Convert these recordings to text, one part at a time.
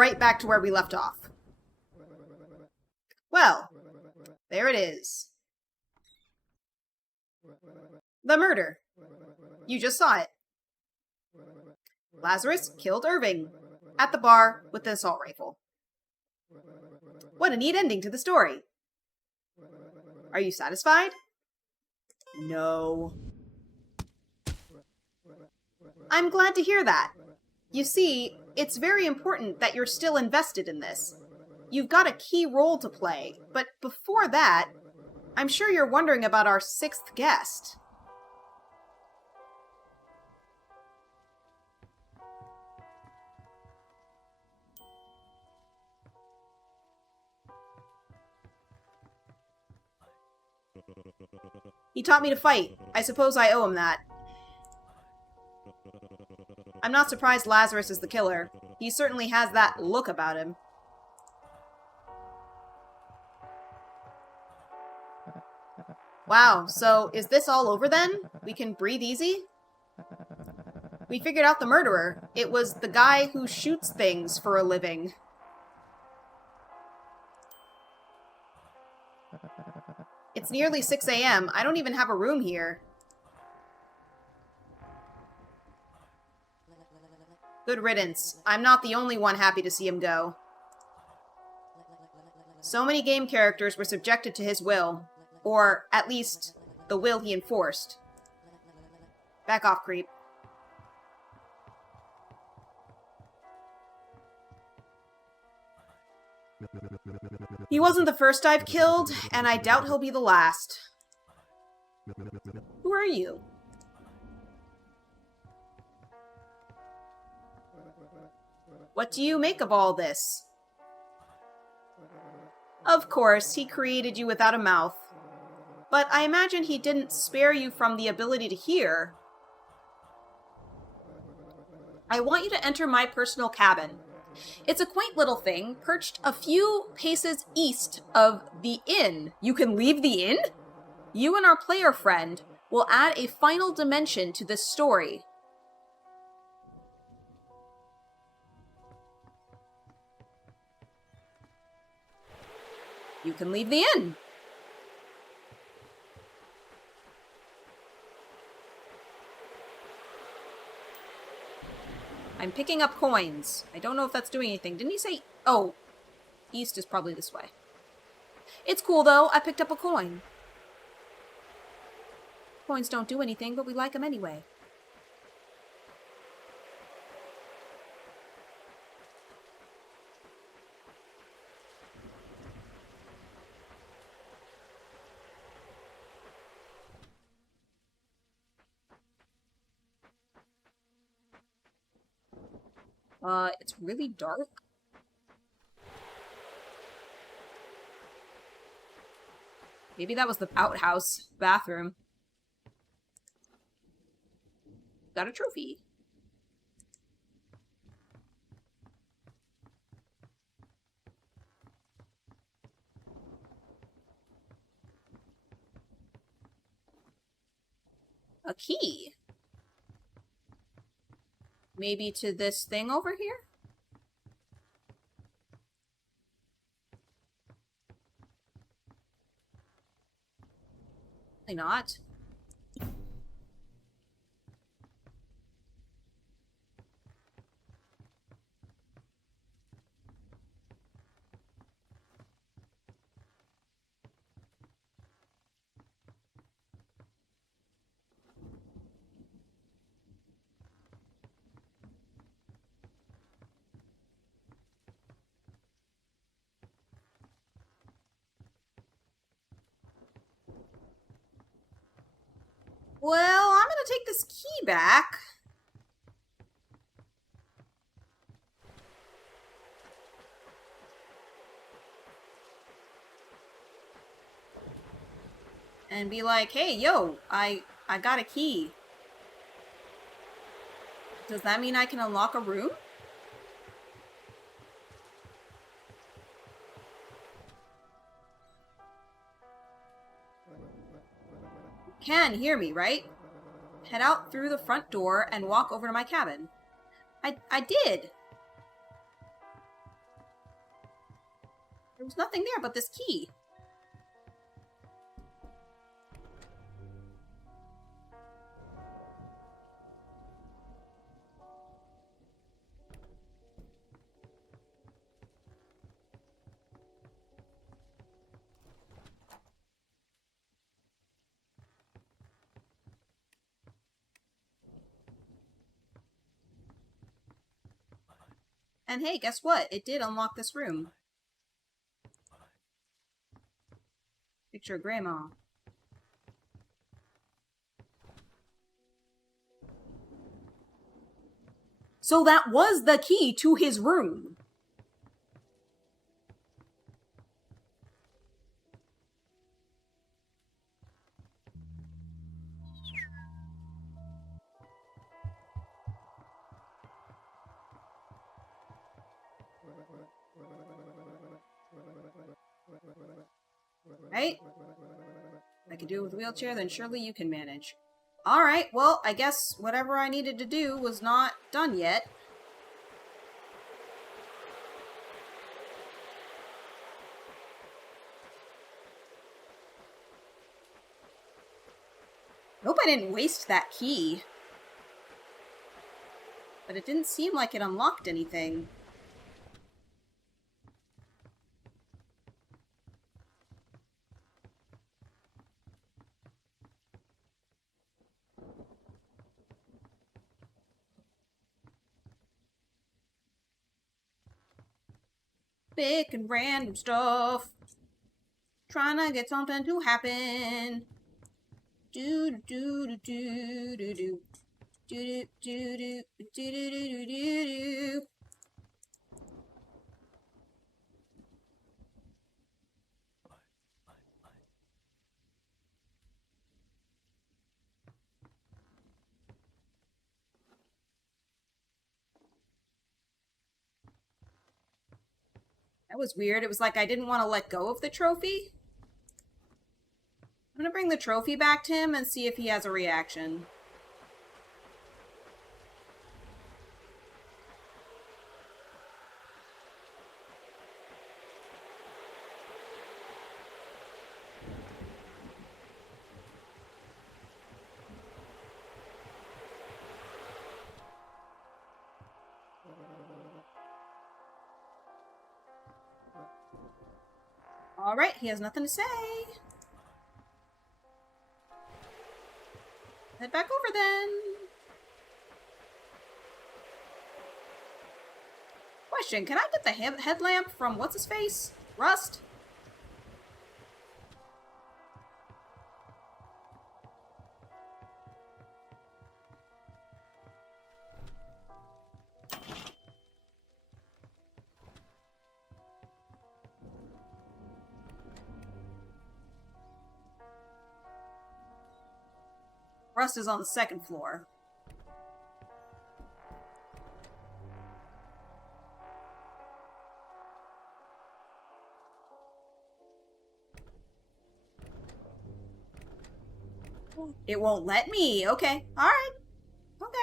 right back to where we left off. Well, there it is. The murder. You just saw it. Lazarus killed Irving at the bar with the assault rifle. What a neat ending to the story. Are you satisfied? No. I'm glad to hear that. You see, it's very important that you're still invested in this. You've got a key role to play, but before that, I'm sure you're wondering about our sixth guest. He taught me to fight. I suppose I owe him that. I'm not surprised Lazarus is the killer. He certainly has that look about him. Wow, so is this all over then? We can breathe easy? We figured out the murderer. It was the guy who shoots things for a living. It's nearly 6 a.m. I don't even have a room here. Good riddance. I'm not the only one happy to see him go. So many game characters were subjected to his will. Or, at least, the will he enforced. Back off, creep. He wasn't the first I've killed, and I doubt he'll be the last. Who are you? What do you make of all this? Of course, he created you without a mouth. But I imagine he didn't spare you from the ability to hear. I want you to enter my personal cabin. It's a quaint little thing, perched a few paces east of the inn. You can leave the inn? You and our player friend will add a final dimension to this story. You can leave the inn. I'm picking up coins. I don't know if that's doing anything. Didn't he say... Oh, east is probably this way. It's cool, though. I picked up a coin. Coins don't do anything, but we like them anyway. It's really dark. Maybe that was the outhouse bathroom. Got a trophy. A key. Maybe to this thing over here? Probably not. Well, I'm gonna take this key back. And be like, hey, yo, I got a key. Does that mean I can unlock a room? Can hear me, right? Head out through the front door and walk over to my cabin. I did. There was nothing there but this key. And hey, guess what? It did unlock this room. Picture of Grandma. So that was the key to his room. Right? If I can do it with a wheelchair, then surely you can manage. Alright, well, I guess whatever I needed to do was not done yet. Hope I didn't waste that key. But it didn't seem like it unlocked anything. Big and random stuff. Trying to get something to happen. Do do do do do do. Do do do do do do do do. That was weird. It was like I didn't want to let go of the trophy. I'm gonna bring the trophy back to him and see if he has a reaction. Alright, he has nothing to say. Head back over then. Question, can I get the headlamp from what's-his-face? Rust? Rust is on the second floor. It won't let me. Okay. Alright. Okay.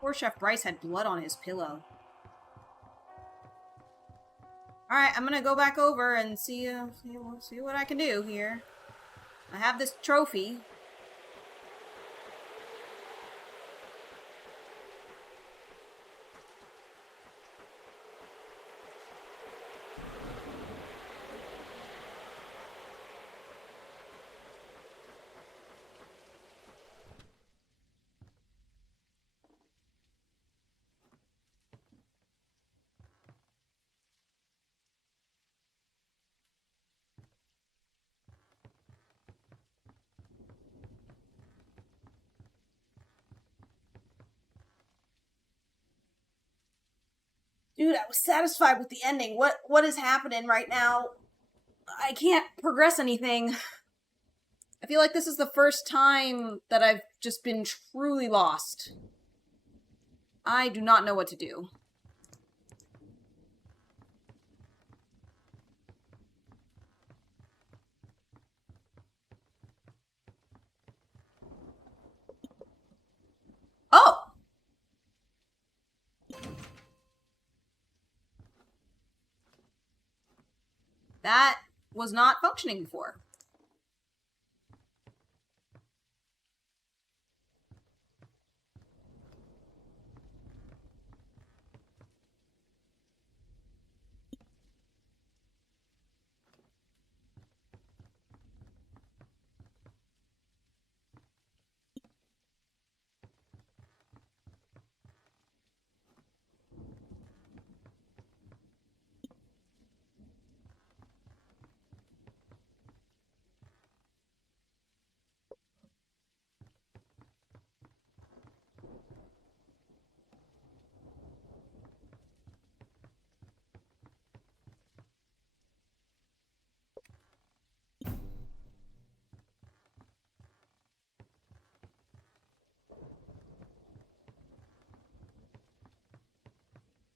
Poor Chef Bryce had blood on his pillow. Alright, I'm gonna go back over and see what I can do here. I have this trophy. Dude, I was satisfied with the ending. What is happening right now? I can't progress anything. I feel like this is the first time that I've just been truly lost. I do not know what to do. Oh! That was not functioning before.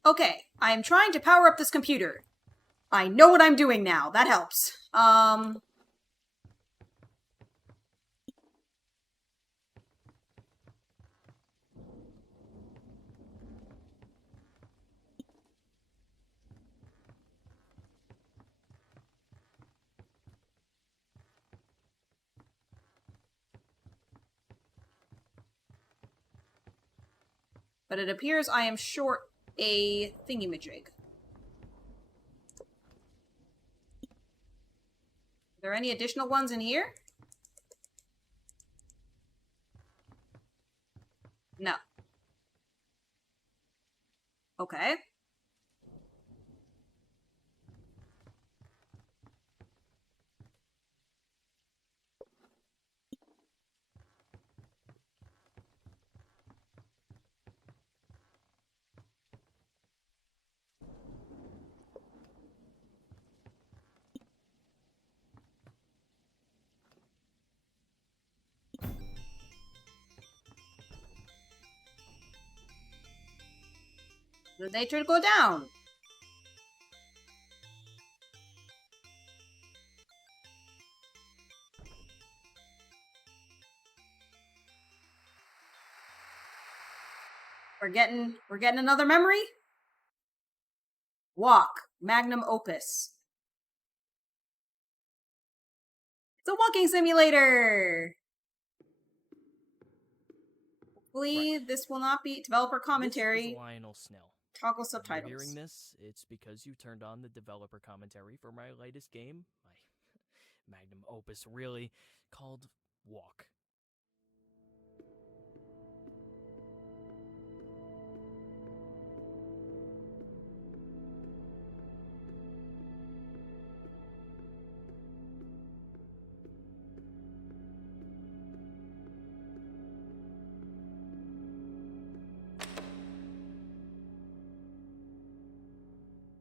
Okay, I'm trying to power up this computer. I know what I'm doing now. That helps. But it appears I am short a thingy-majig. Are there any additional ones in here? No. Okay. The nature go down. We're getting another memory? Walk. Magnum opus. It's a walking simulator! Hopefully, this will not be developer commentary. This is Lionel Snell. Toggle If you're subtitles. hearing this, it's because you turned on the developer commentary for my latest game, my magnum opus really, called Walk.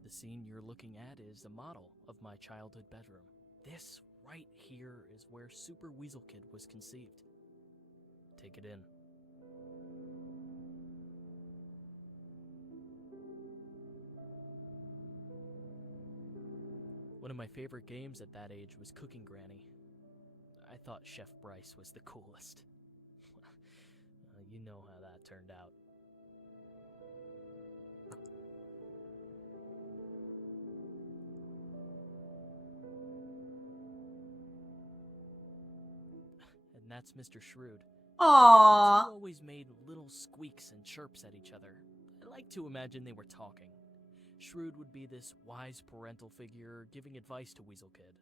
The scene you're looking at is a model of my childhood bedroom. This right here is where Super Weasel Kid was conceived. Take it in. One of my favorite games at that age was Cooking Granny. I thought Chef Bryce was the coolest. You know how that turned out. And that's Mr. Shrewd. Aww. The two always made little squeaks and chirps at each other. I like to imagine they were talking. Shrewd would be this wise parental figure giving advice to Weasel Kid.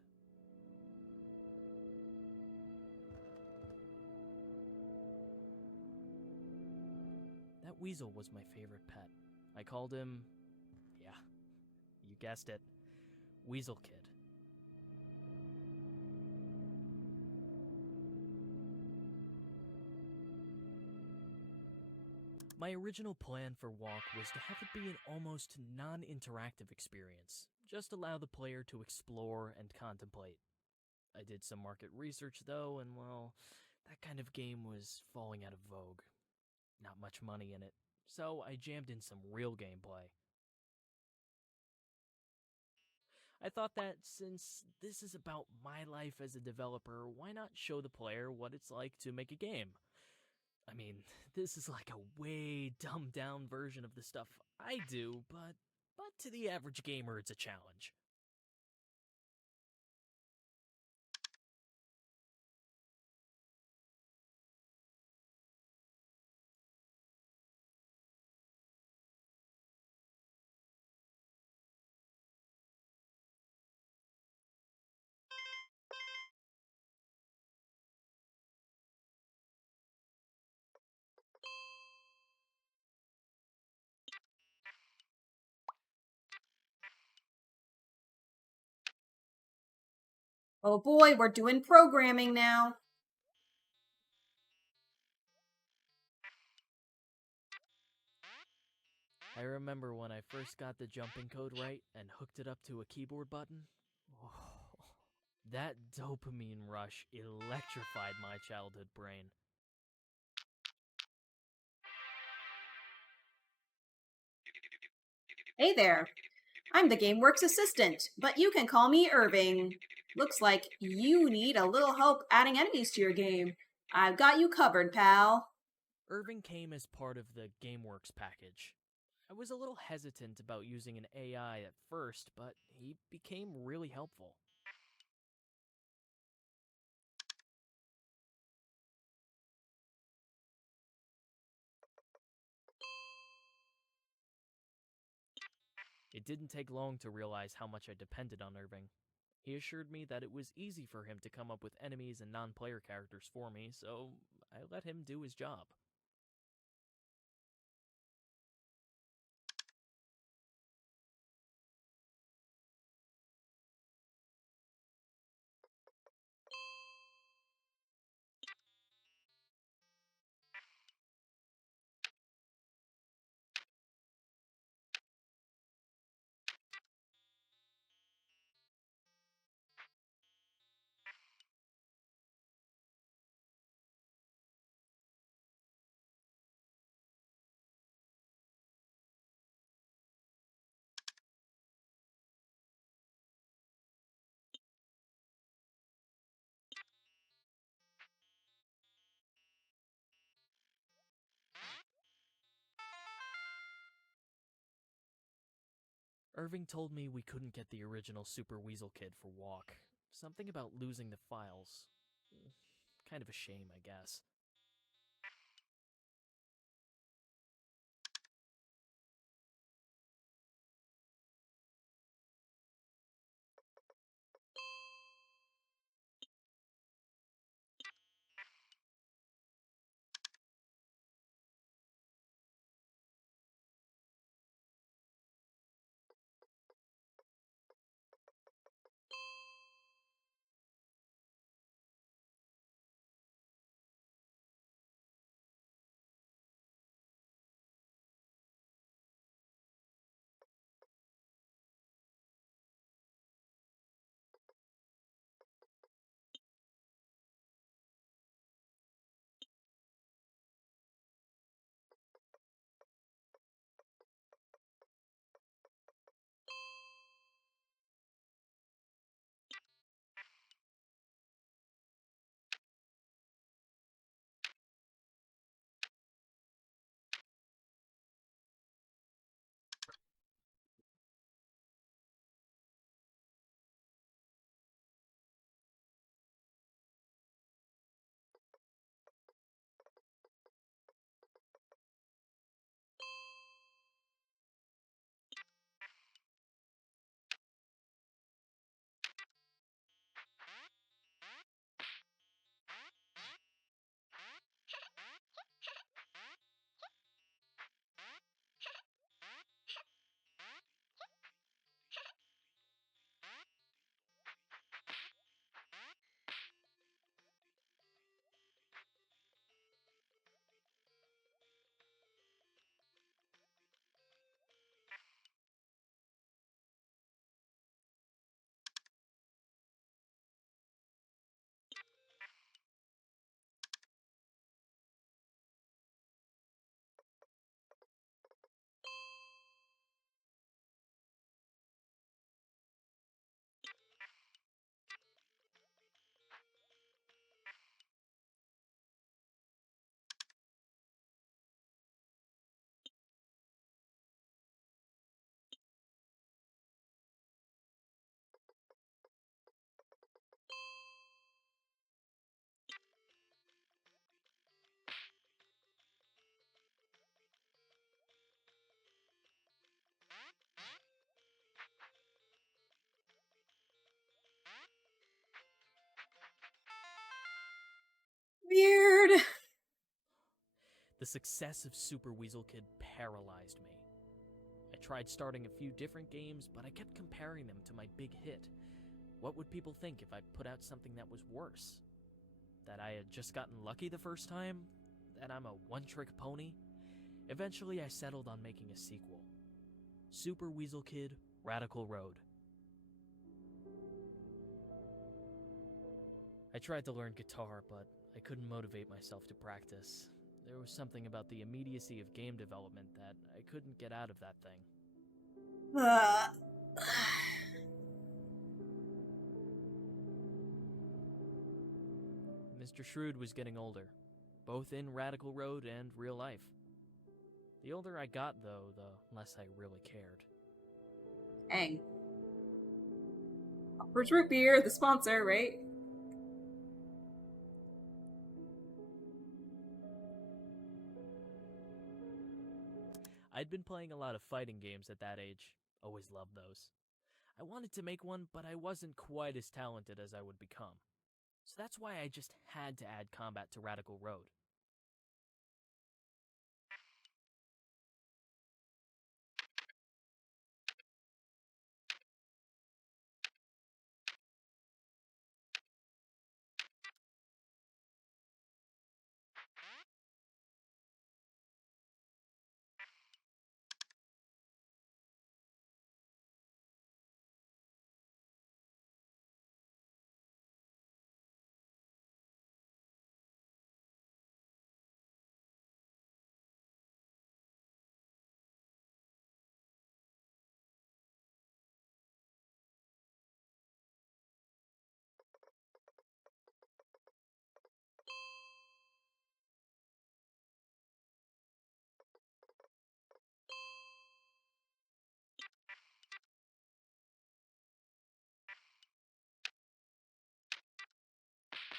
That weasel was my favorite pet. I called him, yeah, you guessed it, Weasel Kid. My original plan for Walk was to have it be an almost non-interactive experience, just allow the player to explore and contemplate. I did some market research though, and well, that kind of game was falling out of vogue. Not much money in it, so I jammed in some real gameplay. I thought that since this is about my life as a developer, why not show the player what it's like to make a game? I mean, this is like a way dumbed down version of the stuff I do, but to the average gamer it's a challenge. Oh boy, we're doing programming now. I remember when I first got the jumping code right and hooked it up to a keyboard button. Oh, that dopamine rush electrified my childhood brain. Hey there. I'm the GameWorks assistant, but you can call me Irving. Looks like you need a little help adding enemies to your game. I've got you covered, pal. Irving came as part of the GameWorks package. I was a little hesitant about using an AI at first, but he became really helpful. It didn't take long to realize how much I depended on Irving. He assured me that it was easy for him to come up with enemies and non-player characters for me, so I let him do his job. Irving told me we couldn't get the original Super Weasel Kid for Walk. Something about losing the files. Kind of a shame, I guess. Weird. The success of Super Weasel Kid paralyzed me. I tried starting a few different games, but I kept comparing them to my big hit. What would people think if I put out something that was worse? That I had just gotten lucky the first time? That I'm a one-trick pony? Eventually, I settled on making a sequel. Super Weasel Kid, Radical Road. I tried to learn guitar, but I couldn't motivate myself to practice. There was something about the immediacy of game development that I couldn't get out of that thing. Mr. Shrewd was getting older, both in Radical Road and real life. The older I got, though, the less I really cared. Dang. Upwards Root Beer, the sponsor, right? I'd been playing a lot of fighting games at that age. Always loved those. I wanted to make one, but I wasn't quite as talented as I would become. So that's why I just had to add combat to Radical Road.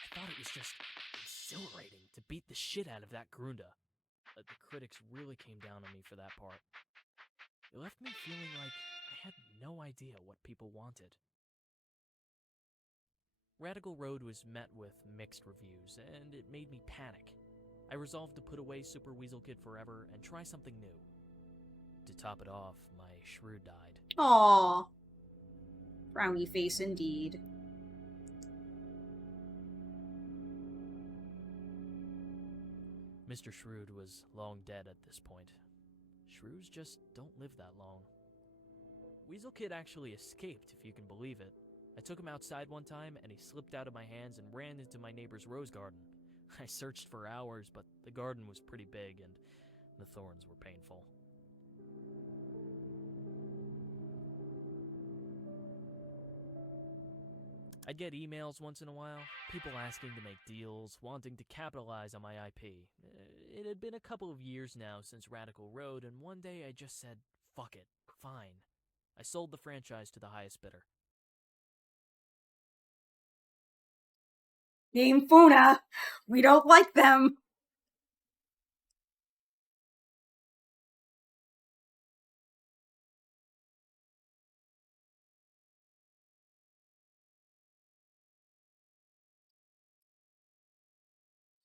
I thought it was just exhilarating to beat the shit out of that Grunda. But the critics really came down on me for that part. It left me feeling like I had no idea what people wanted. Radical Road was met with mixed reviews, and it made me panic. I resolved to put away Super Weasel Kid forever and try something new. To top it off, my shrew died. Aww. Frowny face indeed. Mr. Shrewd was long dead at this point. Shrews just don't live that long. Weasel Kid actually escaped, if you can believe it. I took him outside one time, and he slipped out of my hands and ran into my neighbor's rose garden. I searched for hours, but the garden was pretty big, and the thorns were painful. I'd get emails once in a while, people asking to make deals, wanting to capitalize on my IP. It had been a couple of years now since Radical Road, and one day I just said, fuck it, fine. I sold the franchise to the highest bidder. Game Funa! We don't like them!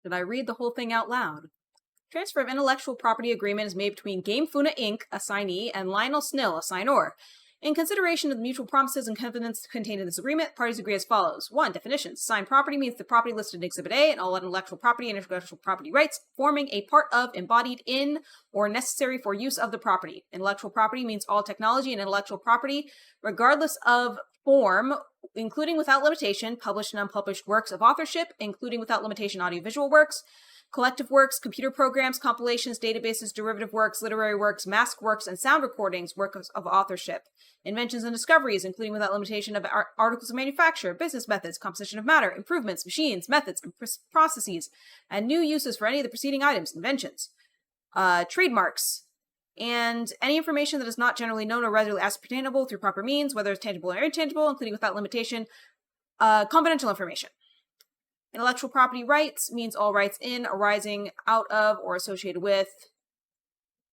Did I read the whole thing out loud? Transfer of intellectual property agreement is made between Game Funa Inc., assignee, and Lionel Snill, assignor. In consideration of the mutual promises and covenants contained in this agreement, parties agree as follows. 1. Definitions. Assigned property means the property listed in Exhibit A and all intellectual property and intellectual property rights forming a part of, embodied in, or necessary for use of the property. Intellectual property means all technology and intellectual property, regardless of form, including without limitation, published and unpublished works of authorship, including without limitation audiovisual works, collective works, computer programs, compilations, databases, derivative works, literary works, mask works, and sound recordings, works of authorship. Inventions and discoveries, including without limitation of articles of manufacture, business methods, composition of matter, improvements, machines, methods, and processes, and new uses for any of the preceding items, inventions. Trademarks, and any information that is not generally known or readily ascertainable through proper means, whether it's tangible or intangible, including without limitation, confidential information. Intellectual property rights means all rights in, arising out of, or associated with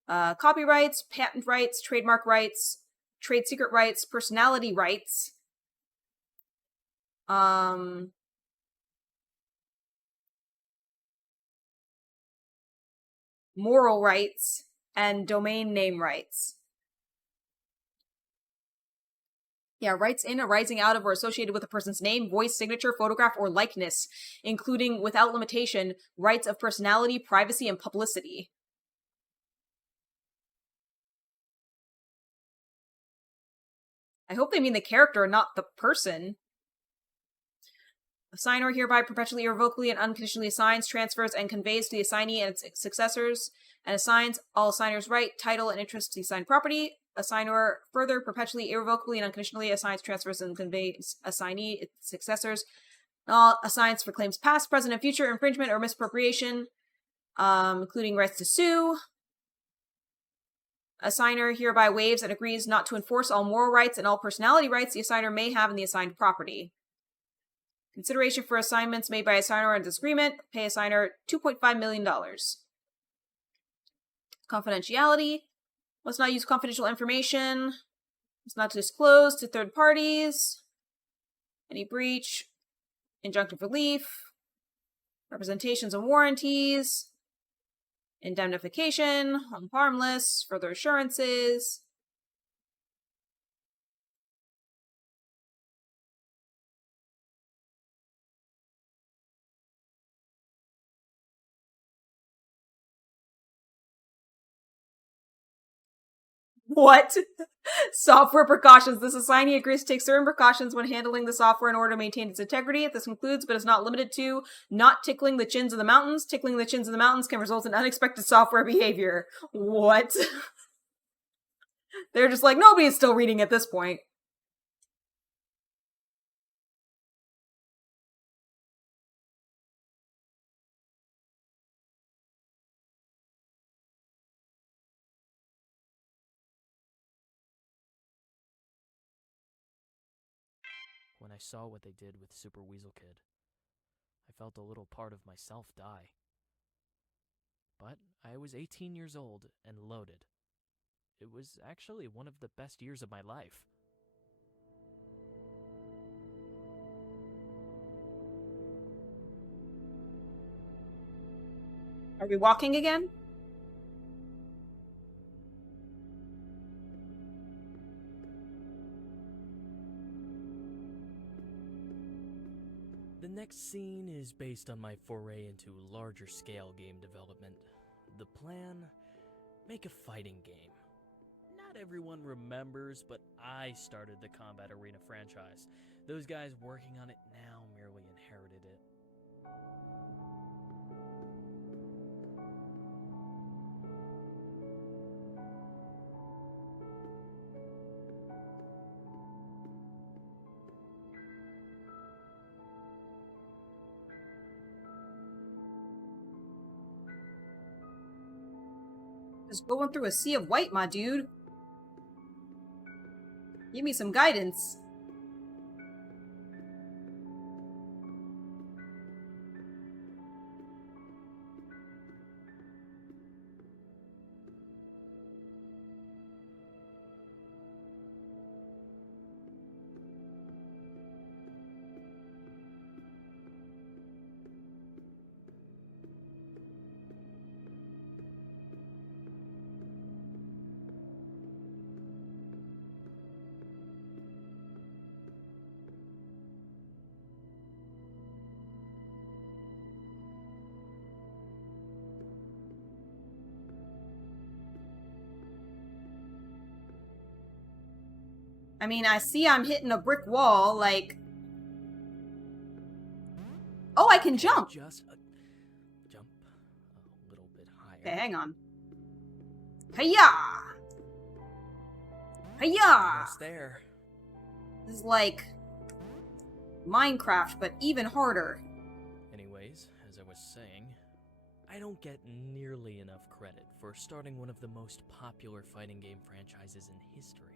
copyrights, patent rights, trademark rights, trade secret rights, personality rights, moral rights, and domain name rights. Yeah, rights in, arising out of, or associated with a person's name, voice, signature, photograph, or likeness, including, without limitation, rights of personality, privacy, and publicity. I hope they mean the character, not the person. Assigner hereby perpetually, irrevocably, and unconditionally assigns, transfers, and conveys to the assignee and its successors, and assigns all assigners' right, title, and interest to the assigned property. Assigner further perpetually, irrevocably, and unconditionally assigns, transfers, and conveys assignee, its successors, all assigns for claims past, present, and future infringement or misappropriation, including rights to sue. Assigner hereby waives and agrees not to enforce all moral rights and all personality rights the assigner may have in the assigned property. Consideration for assignments made by assigner under this agreement. Pay assigner $2.5 million. Confidentiality. Must not use confidential information. Must not disclose to third parties. Any breach. Injunctive relief. Representations and warranties. Indemnification. Harmless. Further assurances. What? Software precautions. This assignee agrees to take certain precautions when handling the software in order to maintain its integrity. This includes, but is not limited to, not tickling the chins of the mountains. Tickling the chins of the mountains can result in unexpected software behavior. What? They're just like, nobody's still reading at this point. When I saw what they did with Super Weasel Kid, I felt a little part of myself die. But I was 18 years old and loaded. It was actually one of the best years of my life. Are we walking again? The next scene is based on my foray into larger scale game development. The plan? Make a fighting game. Not everyone remembers, but I started the Combat Arena franchise. Those guys working on it now merely inherited it. Just going through a sea of white, my dude. Give me some guidance. I mean, I see I'm hitting a brick wall, like... Oh, I can jump! Just jump a little bit higher. Okay, hang on. Hiya! Hiya! Almost there. This is like... Minecraft, but even harder. Anyways, as I was saying, I don't get nearly enough credit for starting one of the most popular fighting game franchises in history.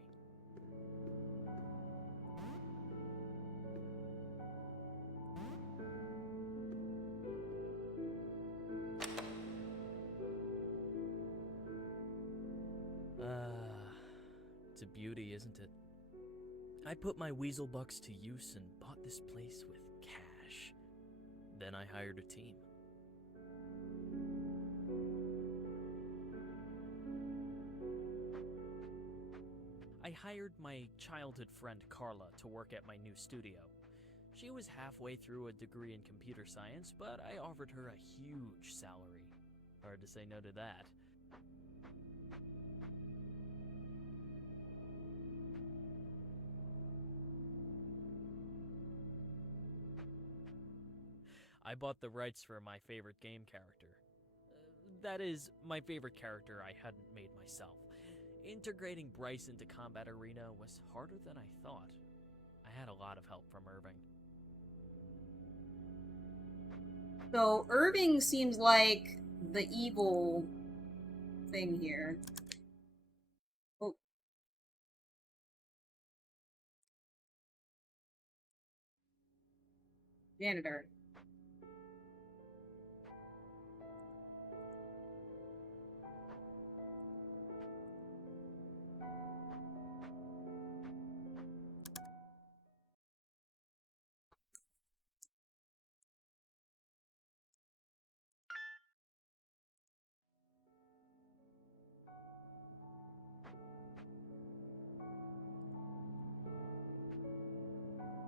It's a beauty, isn't it? I put my weasel bucks to use and bought this place with cash. Then I hired a team. I I hired my childhood friend Carla to work at my new studio. She was halfway through a degree in computer science, but I offered her a huge salary. Hard to say no to that. I bought the rights for my favorite game character. That is, my favorite character I hadn't made myself. Integrating Bryce into Combat Arena was harder than I thought. I had a lot of help from Irving. So Irving seems like the evil thing here. Oh. Janitor.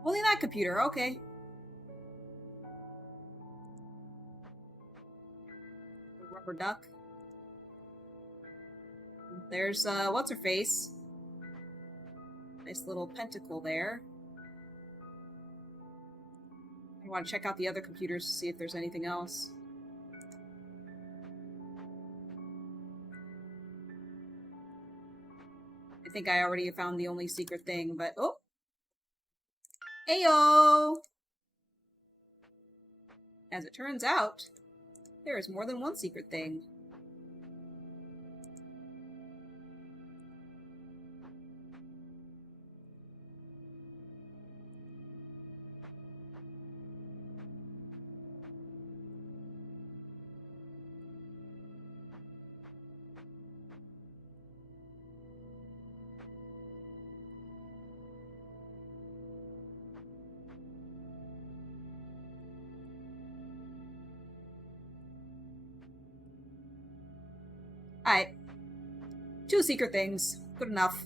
Only that computer, okay. The rubber duck. There's, what's her face? Nice little pentacle there. I want to check out the other computers to see if there's anything else. I think I already found the only secret thing, but oh! Ayo! As it turns out, there is more than one secret thing. Alright. 2 secret things. Good enough.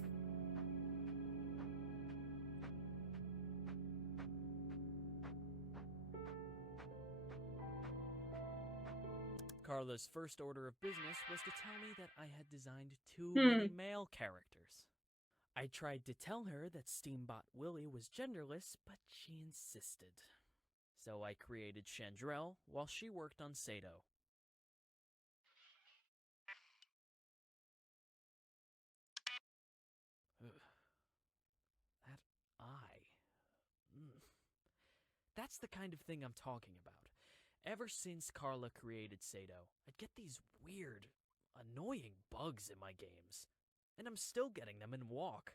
Carla's first order of business was to tell me that I had designed too many male characters. I tried to tell her that Steambot Willie was genderless, but she insisted. So I created Chandrell while she worked on Sato. Ugh. That eye. That's the kind of thing I'm talking about. Ever since Carla created Sato, I get these weird, annoying bugs in my games. And I'm still getting them in Walk.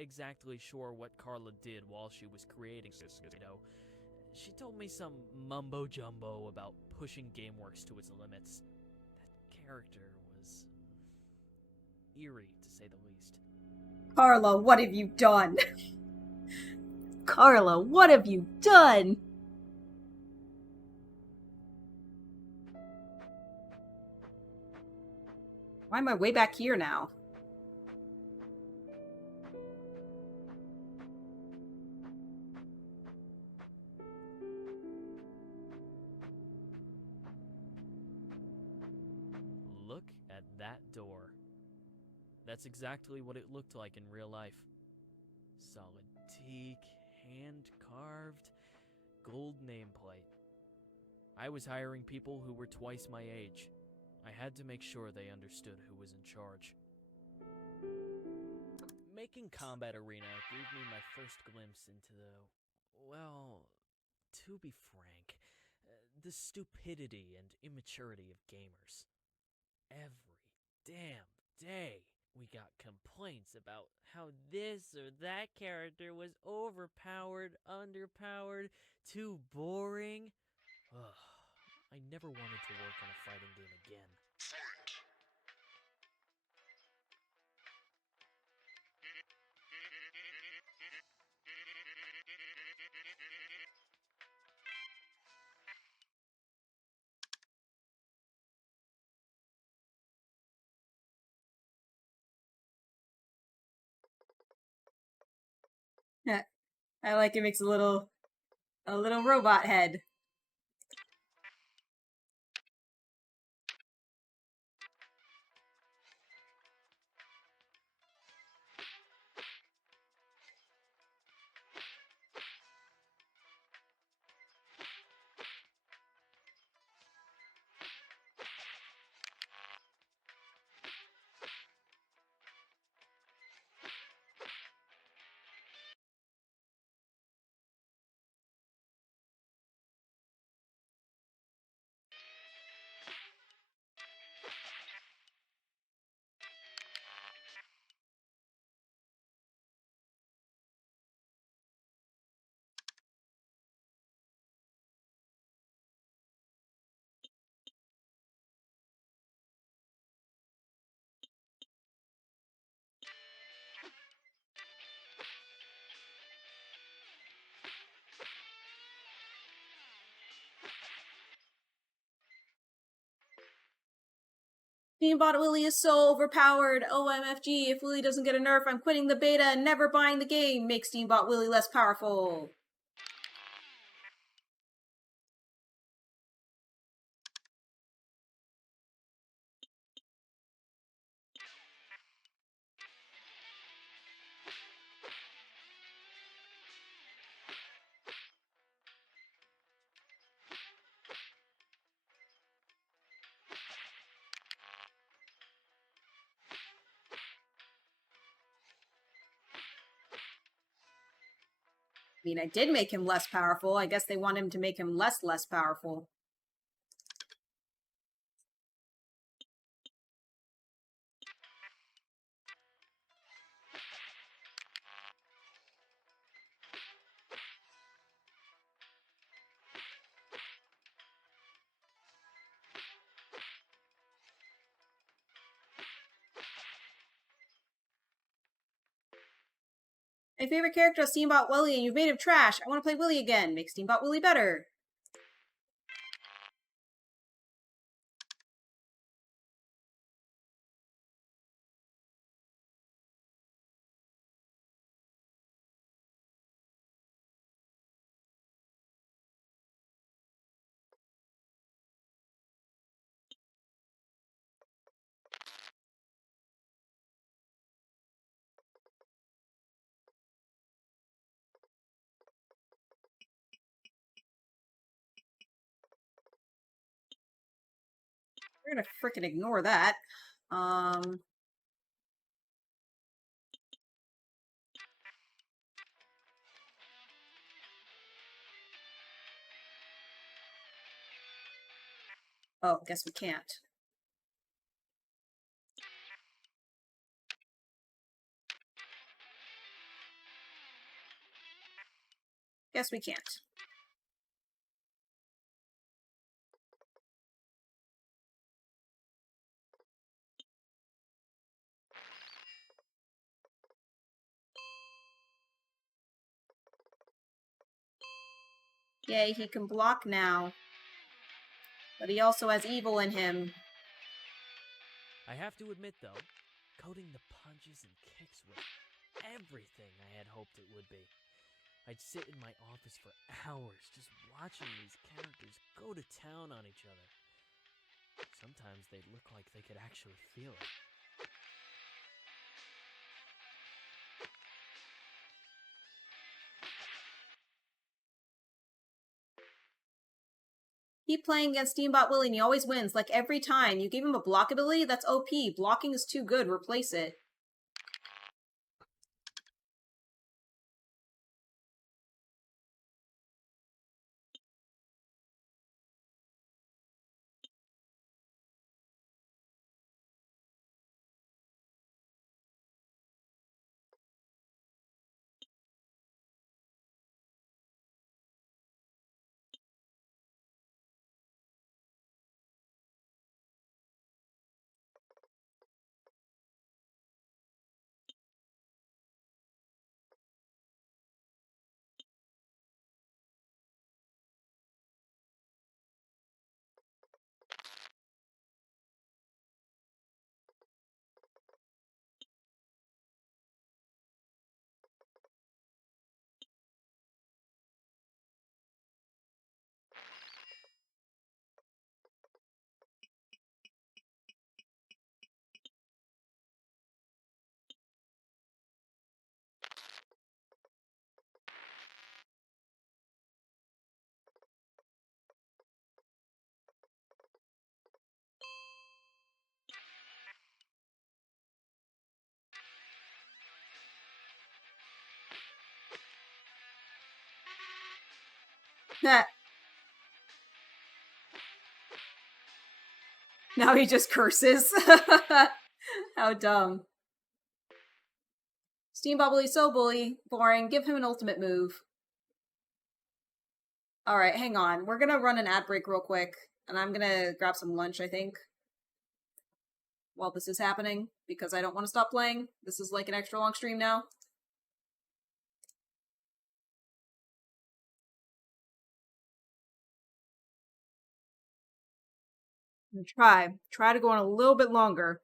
exactly sure what Carla did while she was creating this, She told me some mumbo-jumbo about pushing GameWorks to its limits. That character was eerie, to say the least. Carla, what have you done? Carla, what have you done? Why am I way back here now? Look at that door. That's exactly what it looked like in real life. Solid teak, hand-carved, gold nameplate. I was hiring people who were twice my age. I had to make sure they understood who was in charge. Making Combat Arena gave me my first glimpse into well, to be frank, the stupidity and immaturity of gamers. Every damn day, we got complaints about how this or that character was overpowered, underpowered, too boring. Ugh, I never wanted to work on a fighting game again. I like it makes a little robot head. Steambot Willie is so overpowered. OMFG, if Willie doesn't get a nerf, I'm quitting the beta and never buying the game. Make Steambot Willie less powerful. I mean, I did make him less powerful. I guess they want him to make him less powerful. My favorite character is Steambot Willie, and you've made him trash. I want to play Willie again. Make Steambot Willie better. We're gonna frickin' ignore that. Oh, guess we can't. Guess we can't. Yay, he can block now. But he also has evil in him. I have to admit, though, coding the punches and kicks was everything I had hoped it would be. I'd sit in my office for hours just watching these characters go to town on each other. Sometimes they'd look like they could actually feel it. Keep playing against Steambot Willie and he always wins, like every time. You gave him a block ability? That's OP. Blocking is too good. Replace it. Now he just curses. How dumb. Steambot Willie's so boring. Give him an ultimate move. Alright, hang on. We're gonna run an ad break real quick. And I'm gonna grab some lunch, I think. While this is happening. Because I don't want to stop playing. This is like an extra long stream now. Try to go on a little bit longer.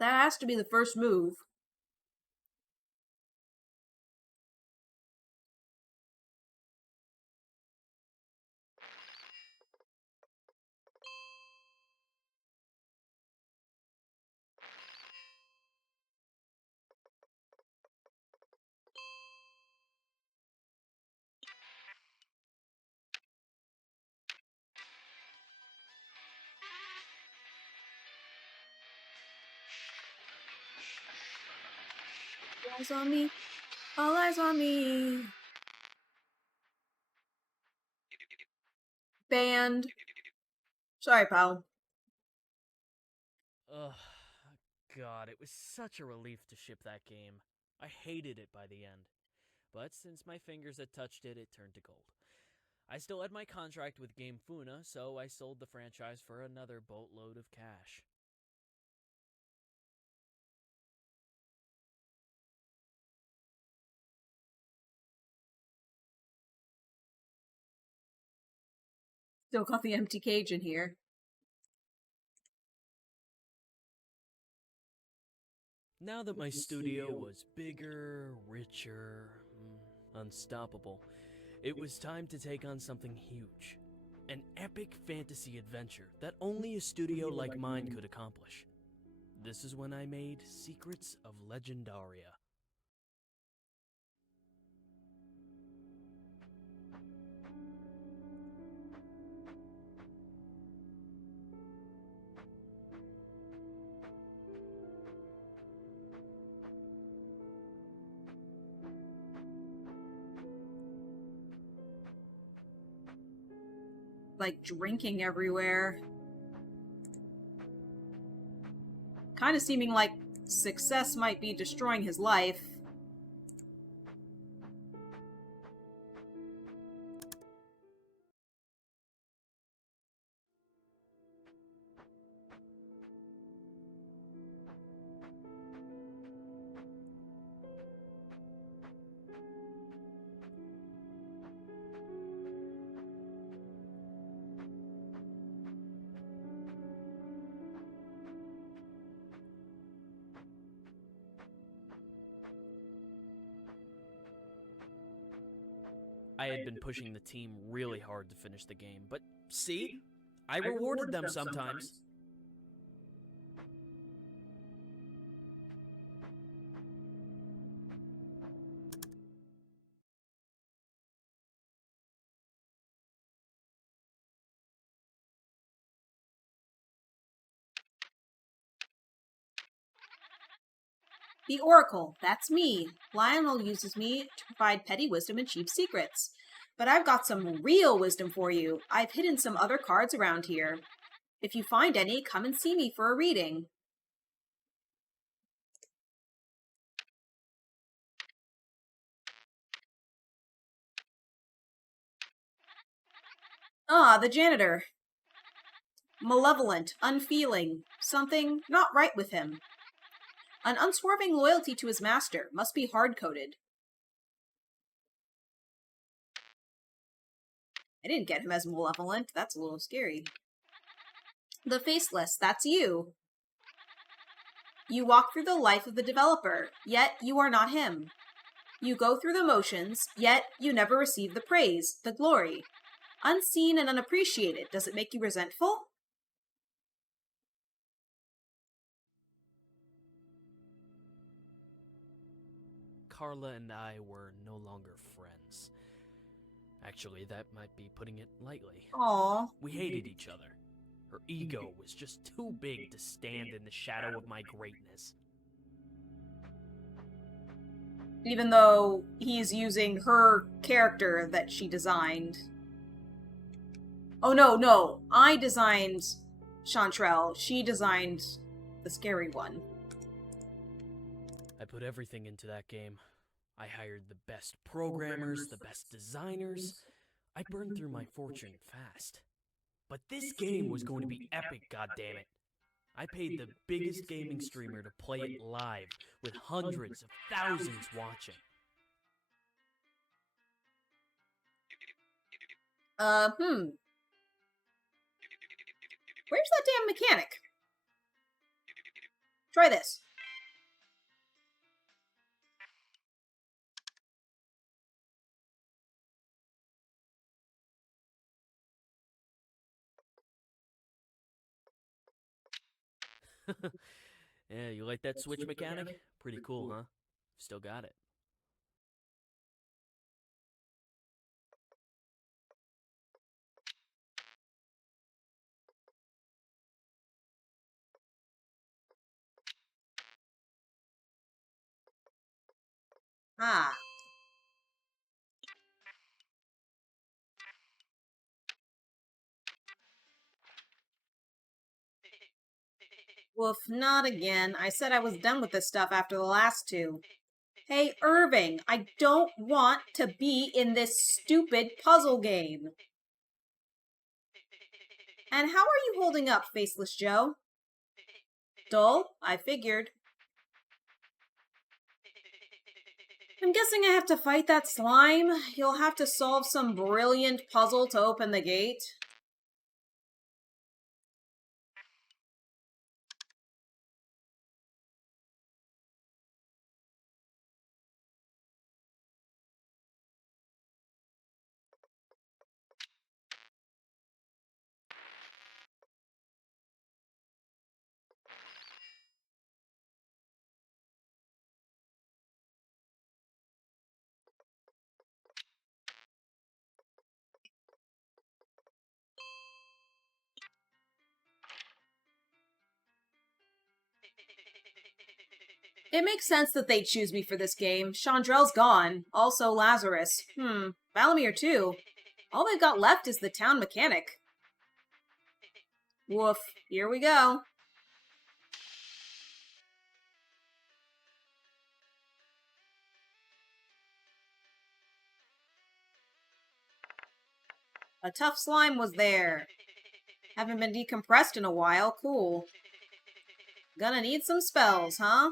That has to be the first move. All eyes on me. All eyes on me. Banned. Sorry, pal. Ugh, God, it was such a relief to ship that game. I hated it by the end. But since my fingers had touched it, it turned to gold. I still had my contract with Game Funa, so I sold the franchise for another boatload of cash. Still got the empty cage in here. Now that my studio was bigger, richer, unstoppable, it was time to take on something huge. An epic fantasy adventure that only a studio like mine could accomplish. This is when I made Secrets of Legendaria. Like drinking everywhere. Kind of seeming like success might be destroying his life. I had been pushing the team really hard to finish the game, but see? I rewarded them sometimes. The Oracle, that's me. Lionel uses me to provide petty wisdom and cheap secrets. But I've got some real wisdom for you. I've hidden some other cards around here. If you find any, come and see me for a reading. Ah, the janitor. Malevolent, unfeeling, something not right with him. An unswerving loyalty to his master must be hard-coded. I didn't get him as malevolent. That's a little scary. The Faceless, that's you. You walk through the life of the developer, yet you are not him. You go through the motions, yet you never receive the praise, the glory. Unseen and unappreciated, does it make you resentful? Carla and I were no longer friends. Actually, that might be putting it lightly. Aww. We hated each other. Her ego was just too big to stand in the shadow of my greatness. Even though he's using her character that she designed. Oh no, I designed Chantrell. She designed the scary one. I put everything into that game. I hired the best programmers, the best designers. I burned through my fortune fast. But this game was going to be epic, goddammit. I paid the biggest gaming streamer to play it live, with hundreds of thousands watching. Where's that damn mechanic? Try this. Yeah, you like that switch mechanic? Pretty cool, huh? Still got it. Ah. Woof, not again. I said I was done with this stuff after the last two. Hey, Irving, I don't want to be in this stupid puzzle game. And how are you holding up, Faceless Joe? Dull? I figured. I'm guessing I have to fight that slime. You'll have to solve some brilliant puzzle to open the gate. It makes sense that they'd choose me for this game. Chandrell's gone. Also Lazarus. Valamir too. All they've got left is the town mechanic. Woof. Here we go. A tough slime was there. Haven't been decompressed in a while. Cool. Gonna need some spells, huh?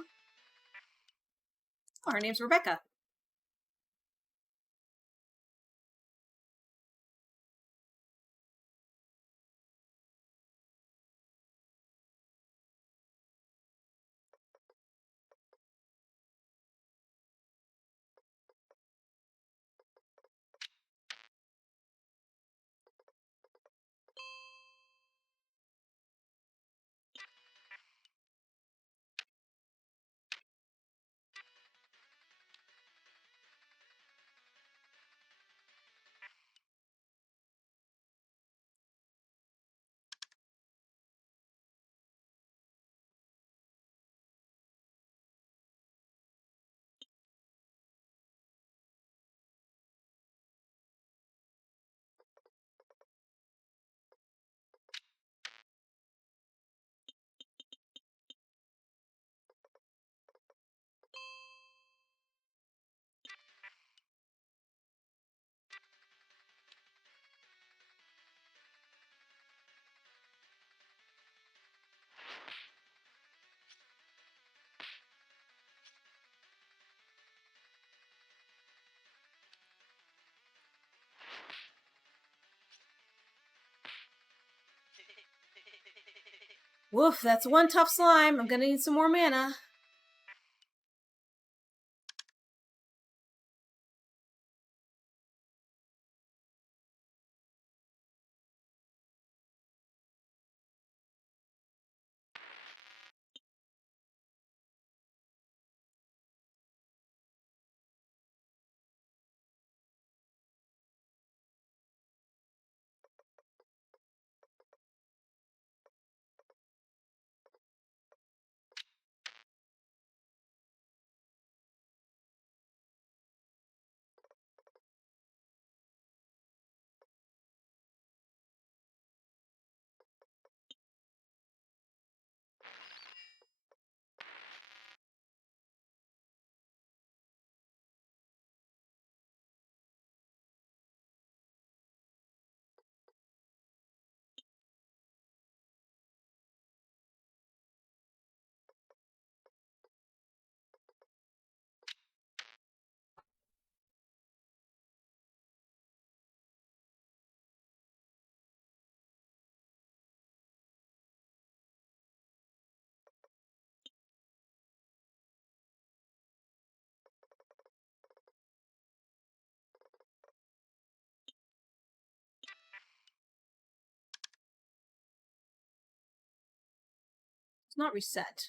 Oh, her name's Rebecca. Woof, that's one tough slime. I'm gonna need some more mana. It's not reset.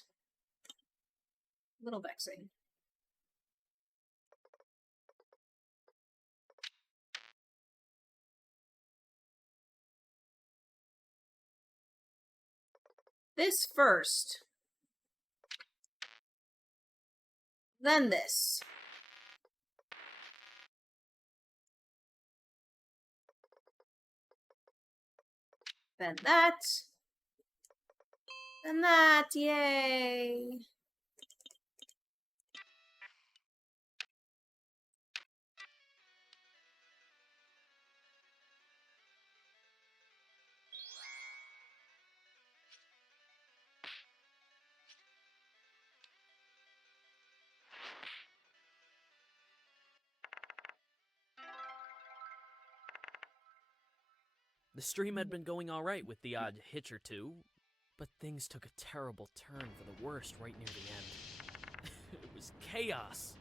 A little vexing. This first. Then this. Then that. Then that. Yay. The stream had been going alright with the odd hitch or two, but things took a terrible turn for the worst right near the end. It was chaos.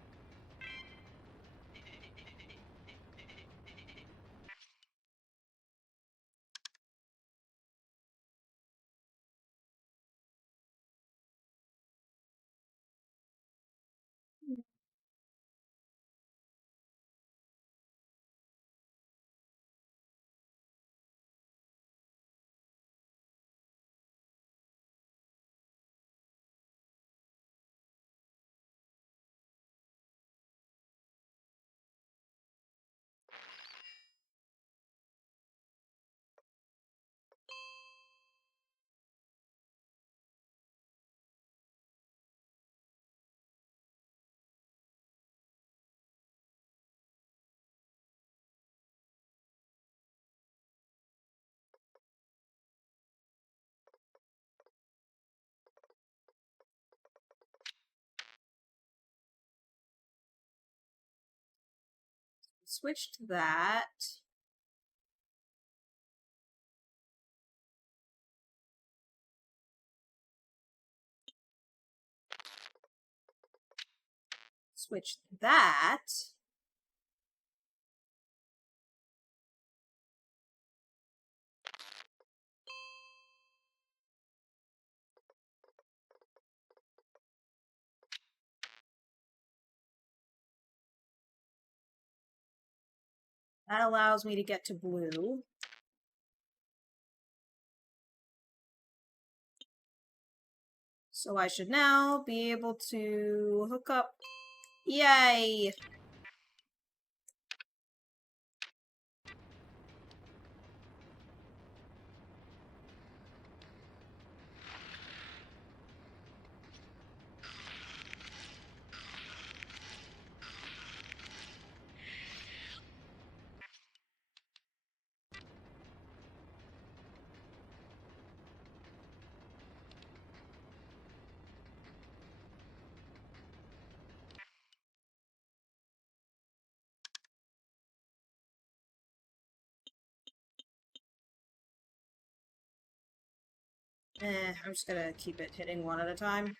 switch to that. Switch that. That allows me to get to blue. So I should now be able to hook up. Yay! I'm just gonna keep it hitting one at a time.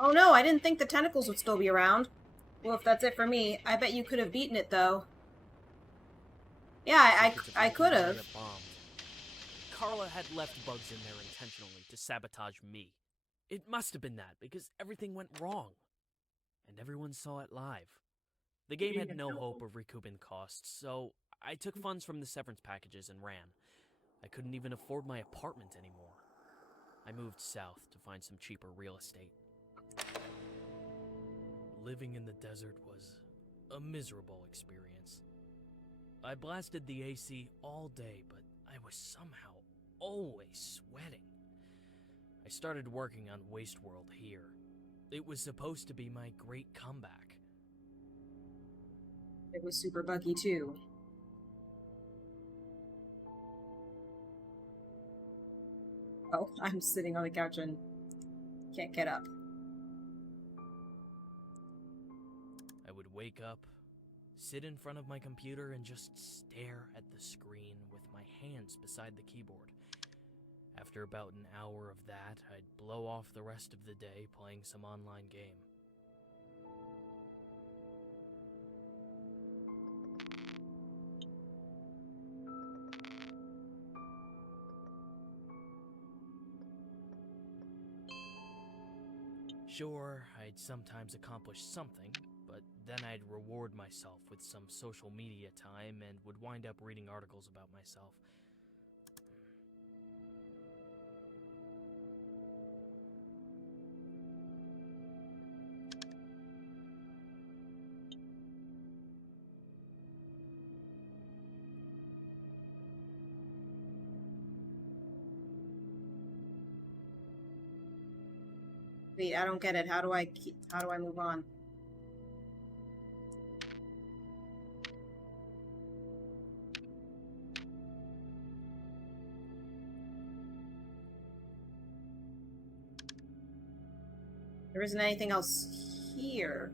Oh no, I didn't think the tentacles would still be around. Well, if that's it for me, I bet you could have beaten it, though. Yeah, I could have. Carla had left bugs in there intentionally to sabotage me. It must have been that, because everything went wrong. And everyone saw it live. The game had no hope of recouping costs, so I took funds from the severance packages and ran. I couldn't even afford my apartment anymore. I moved south to find some cheaper real estate. Living in the desert was a miserable experience. I blasted the AC all day, but I was somehow always sweating. I started working on Waste World here. It was supposed to be my great comeback. It was super buggy, too. Oh, I'm sitting on the couch and can't get up. I would wake up, sit in front of my computer, and just stare at the screen with my hands beside the keyboard. After about an hour of that, I'd blow off the rest of the day playing some online game. Sure, I'd sometimes accomplish something, but then I'd reward myself with some social media time and would wind up reading articles about myself. Wait, I don't get it. How do I move on? There isn't anything else here.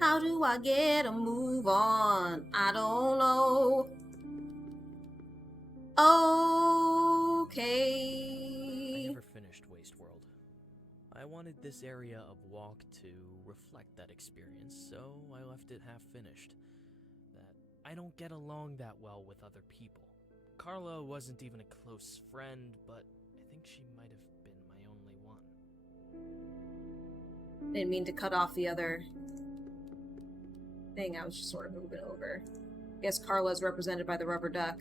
How do I get a move on? I don't know. Okay. I never finished Waste World. I wanted this area of walk to reflect that experience, so I left it half finished. That I don't get along that well with other people. Carla wasn't even a close friend, but I think she might have been my only one. Didn't mean to cut off the other thing I was just sort of moving over. I guess Carla is represented by the rubber duck.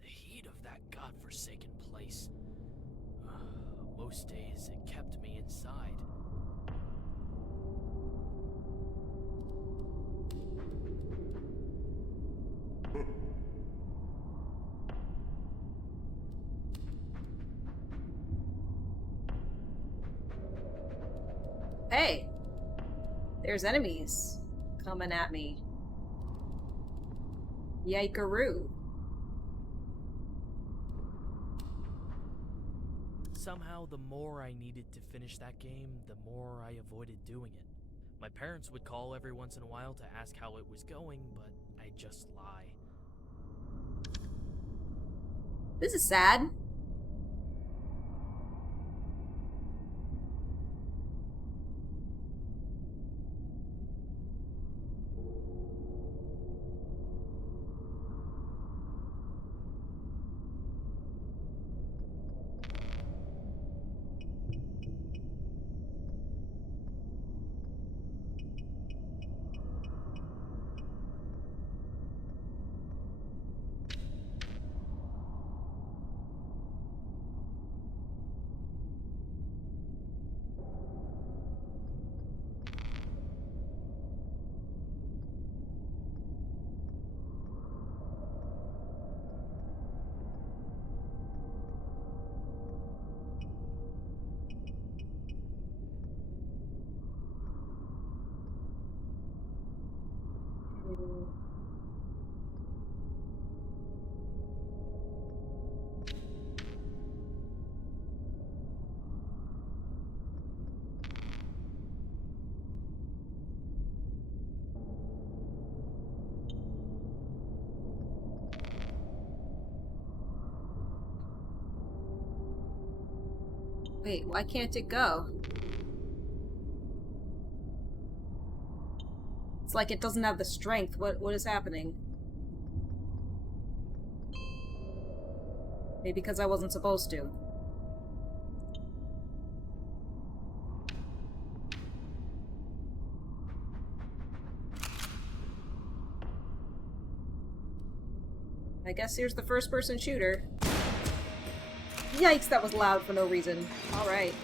The heat of that godforsaken place. Most days it kept me inside. Hey! There's enemies coming at me. Yikeroo. Somehow, the more I needed to finish that game, the more I avoided doing it. My parents would call every once in a while to ask how it was going, but I'd just lie. This is sad. Wait, why can't it go? It's like it doesn't have the strength. What is happening? Maybe because I wasn't supposed to. I guess here's the first-person shooter. Yikes, that was loud for no reason. Alright.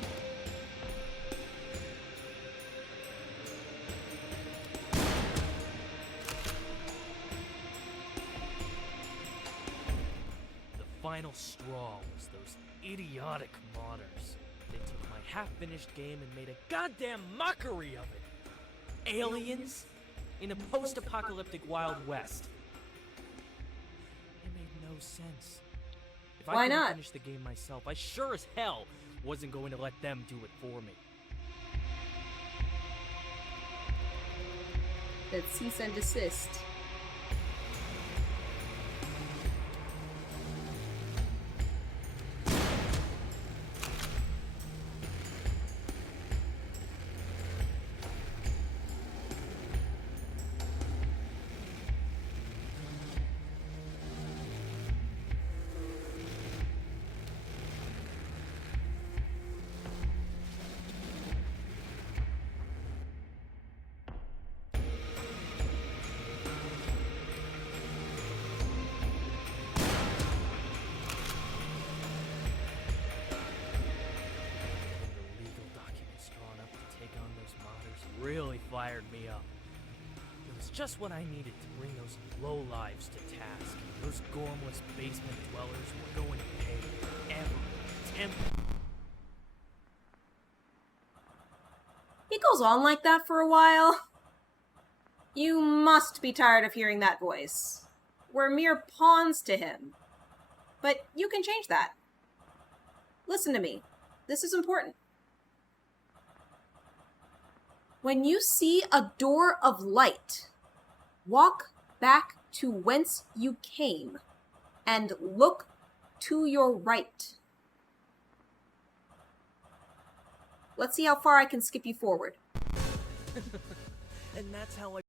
The final straw was those idiotic modders. They took my half-finished game and made a goddamn mockery of it. Aliens in a post-apocalyptic Wild West. It made no sense. If Why I couldn't not? finish the game myself, I sure as hell wasn't going to let them do it for me. Let's cease and desist. The legal documents drawn up to take on those modders really fired me up. It was just what I needed to bring those lowlives to task. Those gormless basement dwellers were going to pay every temp. He goes on like that for a while. You must be tired of hearing that voice. We're mere pawns to him. But you can change that. Listen to me. This is important. When you see a door of light, walk back to whence you came and look to your right. Let's see how far I can skip you forward. And that's how I